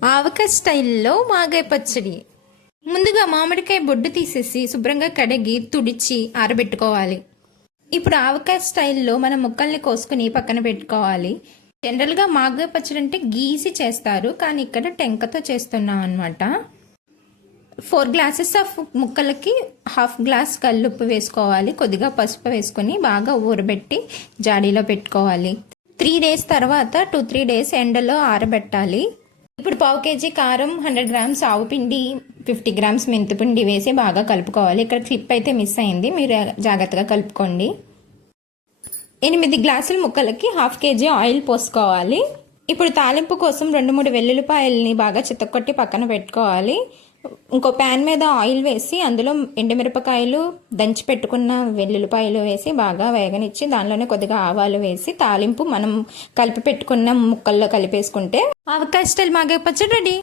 ఆవకాయ స్టైల్లో మాగాయ పచ్చడి. ముందుగా మామిడికాయ బొడ్డు తీసేసి శుభ్రంగా కడిగి తుడిచి ఆరబెట్టుకోవాలి. ఇప్పుడు ఆవకాయ స్టైల్లో మనం ముక్కల్ని కోసుకుని పక్కన పెట్టుకోవాలి. జనరల్గా మాగాయ పచ్చడి అంటే గీసి చేస్తారు, కానీ ఇక్కడ టెంకతో చేస్తున్నాం అనమాట. 4 గ్లాసెస్ ఆఫ్ ముక్కలకి ½ గ్లాస్ కల్లుప్పు వేసుకోవాలి. కొద్దిగా పసుపు వేసుకొని బాగా ఊరబెట్టి జాడీలో పెట్టుకోవాలి. 3 డేస్ తర్వాత 2-3 డేస్ ఎండలో ఆరబెట్టాలి. ఇప్పుడు 1/2 కేజీ కారం, 100 గ్రామ్స్ ఆవు పిండి, 50 గ్రామ్స్ మెంతిపిండి వేసి బాగా కలుపుకోవాలి. ఇక్కడ క్లిప్ అయితే మిస్ అయింది, మీరు జాగ్రత్తగా కలుపుకోండి. 8 గ్లాసుల ముక్కలకి ½ కేజీ ఆయిల్ పోసుకోవాలి. ఇప్పుడు తాలింపు కోసం 2-3 వెల్లుల్లిపాయలని బాగా చితక్కొట్టి పక్కన పెట్టుకోవాలి. ఇంకో ప్యాన్ మీద ఆయిల్ వేసి అందులో ఎండుమిరపకాయలు, దంచి పెట్టుకున్న వెల్లుల్లిపాయలు వేసి బాగా వేగనిచ్చి దానిలోనే కొద్దిగా ఆవాలు వేసి తాలింపు మనం కలిపి పెట్టుకున్న ముక్కల్లో కలిపేసుకుంటే ఆవకాయ స్టైల్ మాగాయ పచ్చడి రెడీ.